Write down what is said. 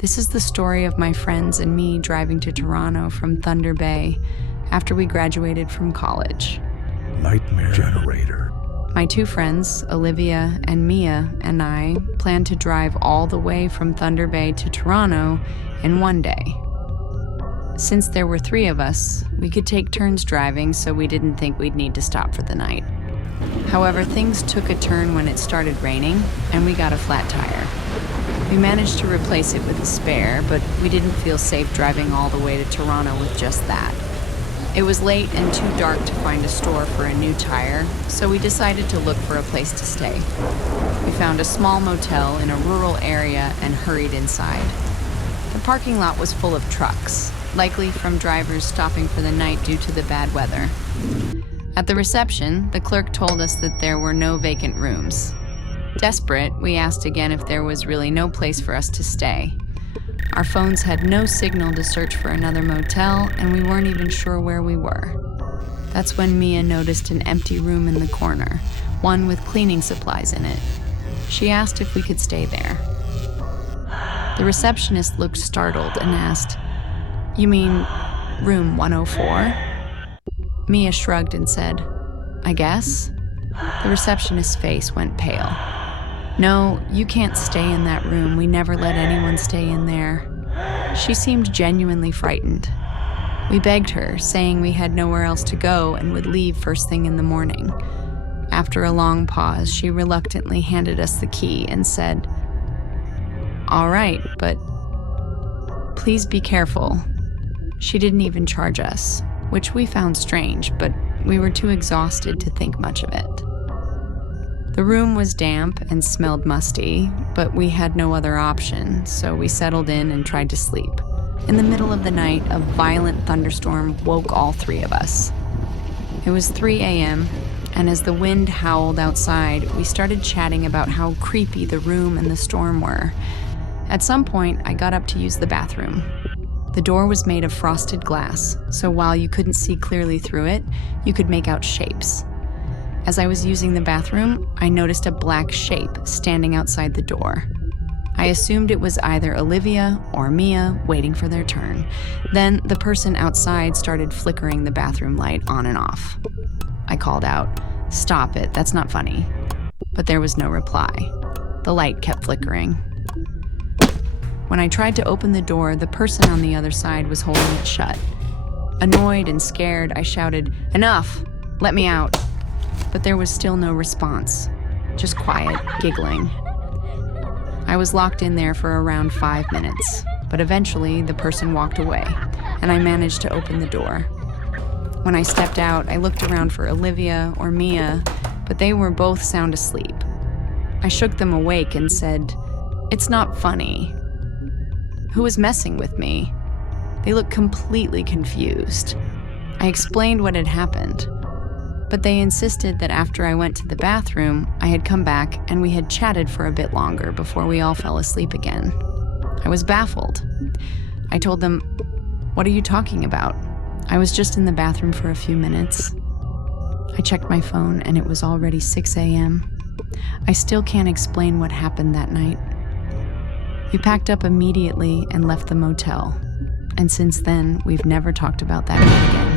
This is the story of my friends and me driving to Toronto from Thunder Bay after we graduated from college. Nightmare generator. My two friends, Olivia and Mia, and I planned to drive all the way from Thunder Bay to Toronto in one day. Since there were three of us, we could take turns driving, so we didn't think we'd need to stop for the night. However, things took a turn when it started raining, and we got a flat tire. We managed to replace it with a spare, but we didn't feel safe driving all the way to Toronto with just that. It was late and too dark to find a store for a new tire, so we decided to look for a place to stay. We found a small motel in a rural area and hurried inside. The parking lot was full of trucks, likely from drivers stopping for the night due to the bad weather. At the reception, the clerk told us that there were no vacant rooms. Desperate, we asked again if there was really no place for us to stay. Our phones had no signal to search for another motel, and we weren't even sure where we were. That's when Mia noticed an empty room in the corner, one with cleaning supplies in it. She asked if we could stay there. The receptionist looked startled and asked, "You mean room 104? Mia shrugged and said, "I guess." The receptionist's face went pale. "No, you can't stay in that room. We never let anyone stay in there." She seemed genuinely frightened. We begged her, saying we had nowhere else to go and would leave first thing in the morning. After a long pause, she reluctantly handed us the key and said, "All right, but please be careful." She didn't even charge us, which we found strange, but we were too exhausted to think much of it. The room was damp and smelled musty, but we had no other option, so we settled in and tried to sleep. In the middle of the night, a violent thunderstorm woke all three of us. It was 3 a.m., and as the wind howled outside, we started chatting about how creepy the room and the storm were. At some point, I got up to use the bathroom. The door was made of frosted glass, so while you couldn't see clearly through it, you could make out shapes. As I was using the bathroom, I noticed a black shape standing outside the door. I assumed it was either Olivia or Mia waiting for their turn. Then the person outside started flickering the bathroom light on and off. I called out, "Stop it, that's not funny." But there was no reply. The light kept flickering. When I tried to open the door, the person on the other side was holding it shut. Annoyed and scared, I shouted, "Enough! Let me out!" But there was still no response, just quiet, giggling. I was locked in there for around 5 minutes, but eventually the person walked away, and I managed to open the door. When I stepped out, I looked around for Olivia or Mia, but they were both sound asleep. I shook them awake and said, "It's not funny." Who was messing with me? They looked completely confused. I explained what had happened, but they insisted that after I went to the bathroom, I had come back and we had chatted for a bit longer before we all fell asleep again. I was baffled. I told them, "What are you talking about? I was just in the bathroom for a few minutes." I checked my phone and it was already 6 a.m. I still can't explain what happened that night. We packed up immediately and left the motel, and since then, we've never talked about that night again.